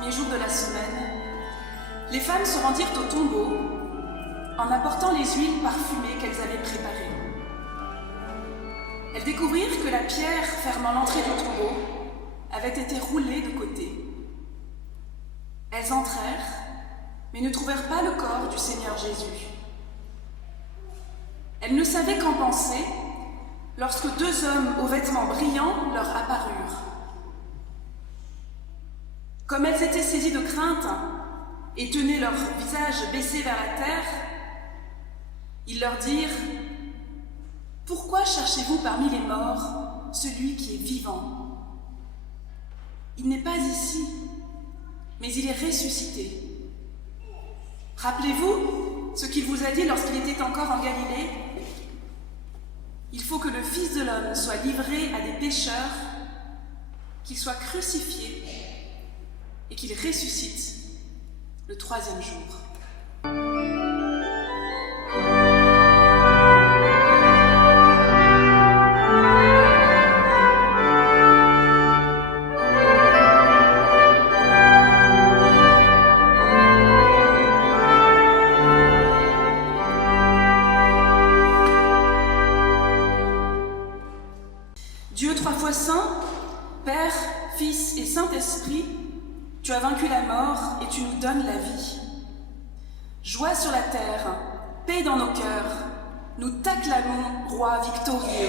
premier jour de la semaine, les femmes se rendirent au tombeau en apportant les huiles parfumées qu'elles avaient préparées. Elles découvrirent que la pierre fermant l'entrée du tombeau avait été roulée de côté. Elles entrèrent, mais ne trouvèrent pas le corps du Seigneur Jésus. Elles ne savaient qu'en penser lorsque deux hommes aux vêtements brillants leur apparurent. Comme elles étaient saisies de crainte et tenaient leur visage baissé vers la terre, ils leur dirent « Pourquoi cherchez-vous parmi les morts celui qui est vivant ? Il n'est pas ici, mais il est ressuscité. Rappelez-vous ce qu'il vous a dit lorsqu'il était encore en Galilée ? Il faut que le Fils de l'homme soit livré à des pécheurs, qu'il soit crucifié et qu'il ressuscite le troisième jour. » Dieu trois fois saint, Père, Fils et Saint-Esprit, tu as vaincu la mort et tu nous donnes la vie. Joie sur la terre, paix dans nos cœurs, nous t'acclamons, Roi victorieux.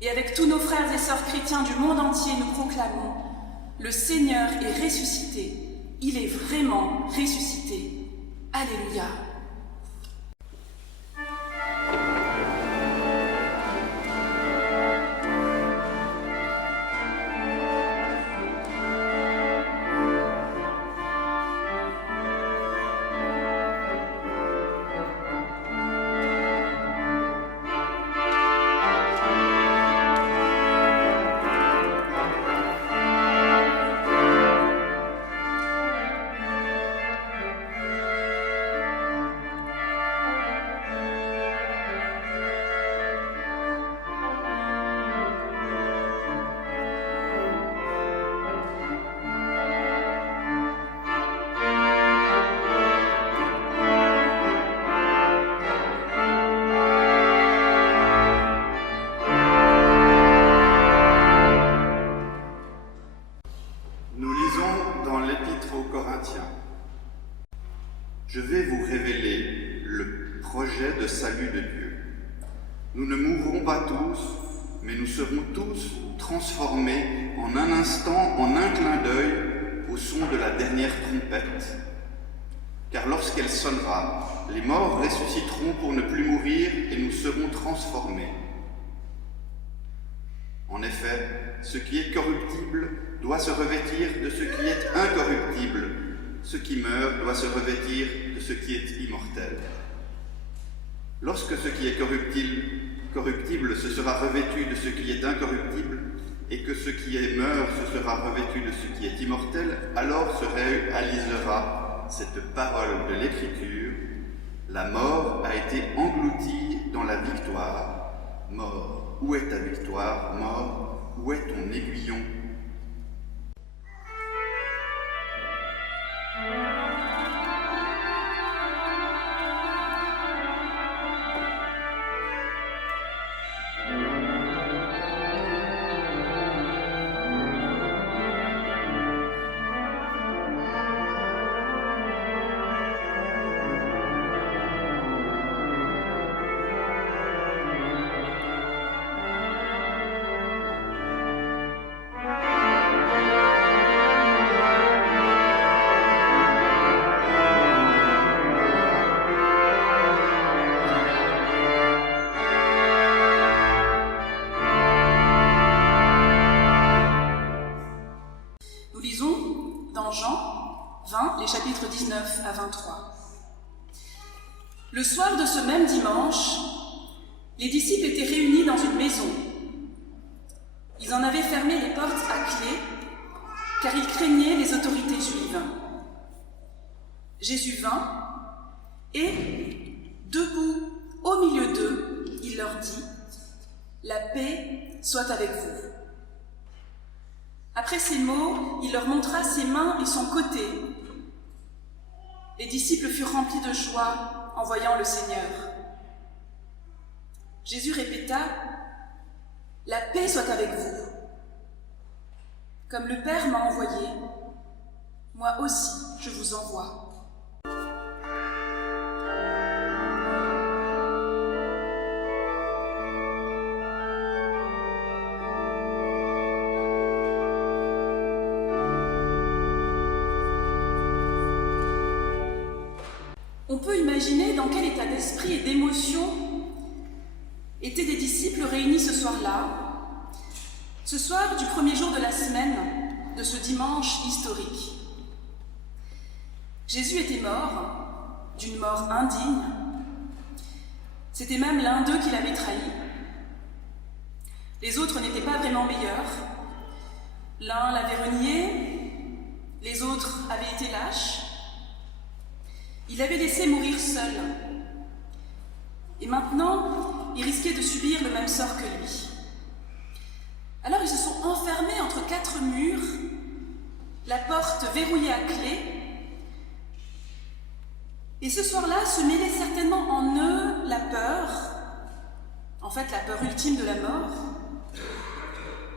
Et avec tous nos frères et sœurs chrétiens du monde entier, nous proclamons, le Seigneur est ressuscité, il est vraiment ressuscité. Alléluia. Je vais vous révéler le projet de salut de Dieu. Nous ne mourrons pas tous, mais nous serons tous transformés en un instant, en un clin d'œil, au son de la dernière trompette. Car lorsqu'elle sonnera, les morts ressusciteront pour ne plus mourir et nous serons transformés. En effet, ce qui est corruptible doit se revêtir de ce qui est incorruptible. Ce qui meurt doit se revêtir de ce qui est immortel. Lorsque ce qui est corruptible se sera revêtu de ce qui est incorruptible, et que ce qui est meurt se sera revêtu de ce qui est immortel, alors se réalisera cette parole de l'Écriture: la mort a été engloutie dans la victoire. Mort, où est ta victoire? Mort, où est ton aiguillon? Jean 20, les chapitres 19 à 23. Le soir de ce même dimanche, les disciples étaient réunis dans une maison. Ils en avaient fermé les portes à clé, car ils craignaient les autorités juives. Jésus vint et, debout au milieu d'eux, il leur dit : « La paix soit avec vous. » Après ces mots, il leur montra ses mains et son côté. Les disciples furent remplis de joie en voyant le Seigneur. Jésus répéta, « La paix soit avec vous. Comme le Père m'a envoyé, moi aussi je vous envoie. » On peut imaginer dans quel état d'esprit et d'émotion étaient des disciples réunis ce soir-là, ce soir du premier jour de la semaine, de ce dimanche historique. Jésus était mort, d'une mort indigne. C'était même l'un d'eux qui l'avait trahi. Les autres n'étaient pas vraiment meilleurs. L'un l'avait renié, les autres avaient été lâches. Il l'avait laissé mourir seul. Et maintenant, il risquait de subir le même sort que lui. Alors ils se sont enfermés entre 4 murs, la porte verrouillée à clé. Et ce soir-là se mêlait certainement en eux la peur, en fait la peur ultime de la mort,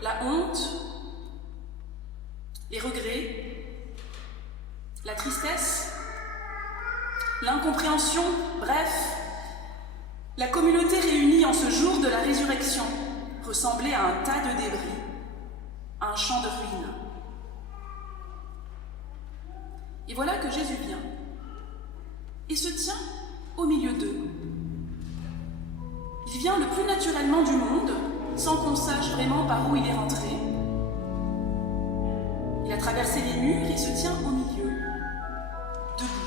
la honte, les regrets, la tristesse, l'incompréhension, bref, la communauté réunie en ce jour de la résurrection ressemblait à un tas de débris, à un champ de ruines. Et voilà que Jésus vient et se tient au milieu d'eux. Il vient le plus naturellement du monde, sans qu'on sache vraiment par où il est rentré. Il a traversé les murs et se tient au milieu, debout.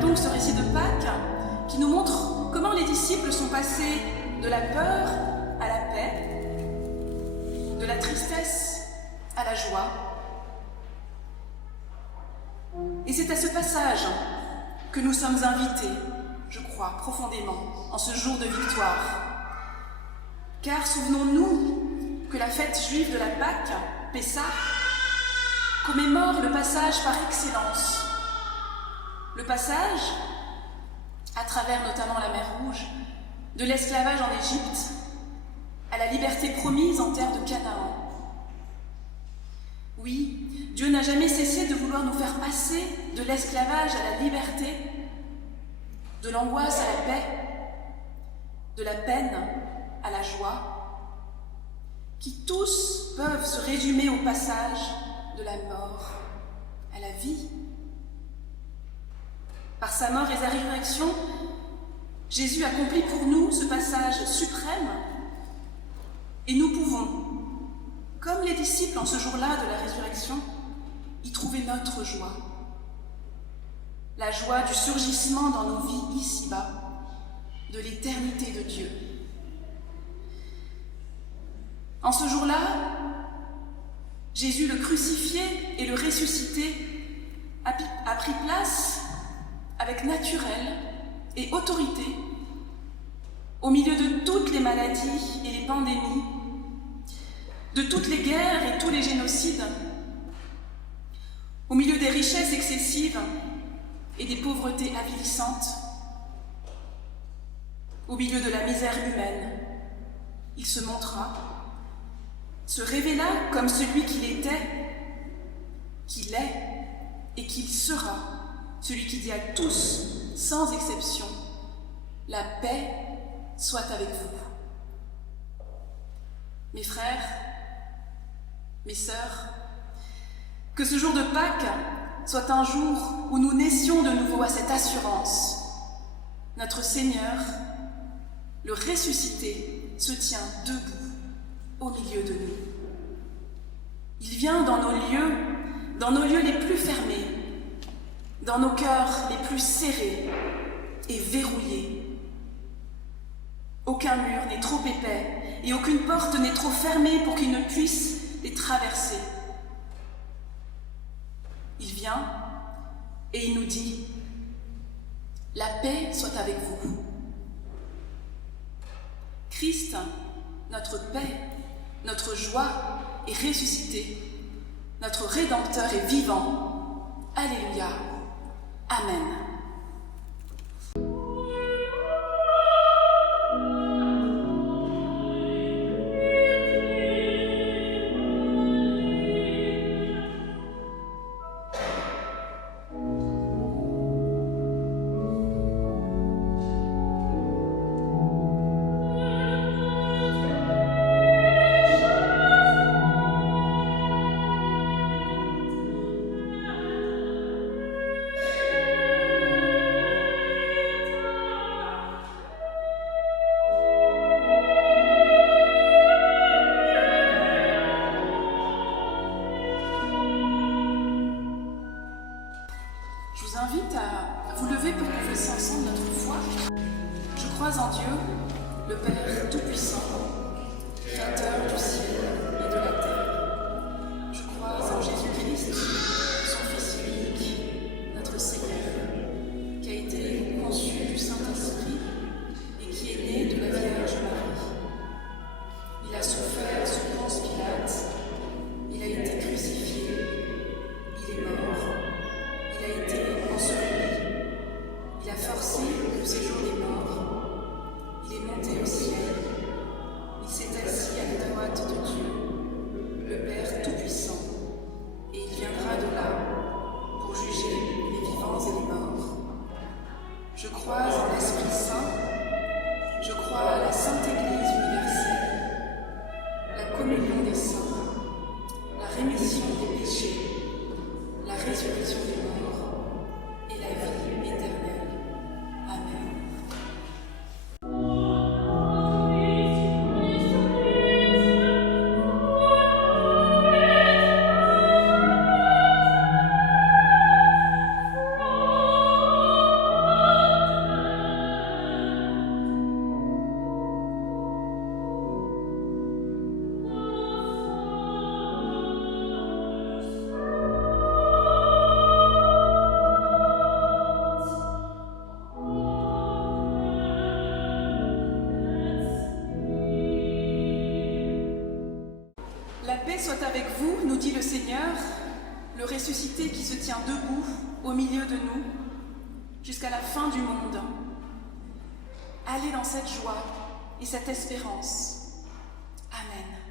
Donc ce récit de Pâques qui nous montre comment les disciples sont passés de la peur à la paix, de la tristesse à la joie. Et c'est à ce passage que nous sommes invités, je crois, profondément, en ce jour de victoire. Car souvenons-nous que la fête juive de la Pâque, Pessah, commémore le passage par excellence. Le passage, à travers notamment la mer Rouge, de l'esclavage en Égypte à la liberté promise en terre de Canaan. Oui, Dieu n'a jamais cessé de vouloir nous faire passer de l'esclavage à la liberté, de l'angoisse à la paix, de la peine à la joie, qui tous peuvent se résumer au passage de la mort à la vie. Par sa mort et sa résurrection, Jésus accomplit pour nous ce passage suprême et nous pouvons, comme les disciples en ce jour-là de la résurrection, y trouver notre joie. La joie du surgissement dans nos vies ici-bas, de l'éternité de Dieu. En ce jour-là, Jésus le crucifié et le ressuscité a pris place avec naturel et autorité, au milieu de toutes les maladies et les pandémies, de toutes les guerres et tous les génocides, au milieu des richesses excessives et des pauvretés avilissantes, au milieu de la misère humaine, il se montra, se révéla comme celui qu'il était, qu'il est et qu'il sera, celui qui dit à tous, sans exception, « La paix soit avec vous. » Mes frères, mes sœurs, que ce jour de Pâques soit un jour où nous naissions de nouveau à cette assurance. Notre Seigneur, le ressuscité, se tient debout au milieu de nous. Il vient dans nos lieux les plus fermés, dans nos cœurs les plus serrés et verrouillés. Aucun mur n'est trop épais et aucune porte n'est trop fermée pour qu'il ne puisse les traverser. Il vient et il nous dit « La paix soit avec vous ». Christ, notre paix, notre joie est ressuscité. Notre Rédempteur est vivant. Alléluia. Amen. Je vous invite à vous lever pour confesser ensemble notre foi. Je crois en Dieu, le Père Tout-Puissant, Créateur du ciel et de la terre. Je crois en Jésus-Christ, son Fils unique, notre Seigneur, qui a été conçu du Saint-Esprit et qui est né de la Vierge Marie. Il a souffert sous Ponce Pilate, il a été crucifié, il est mort. Il a été enseveli, il a forcé le séjour des morts, il est monté au ciel, il s'est assis à la droite de Dieu, le Père Tout-Puissant, et il viendra de là pour juger les vivants et les morts. Je crois en l'Esprit Saint, je crois à la Sainte Église universelle, la communion des saints, la rémission des péchés, la résurrection des morts et la vie éternelle. Amen. La paix soit avec vous, nous dit le Seigneur, le ressuscité qui se tient debout au milieu de nous jusqu'à la fin du monde. Allez dans cette joie et cette espérance. Amen.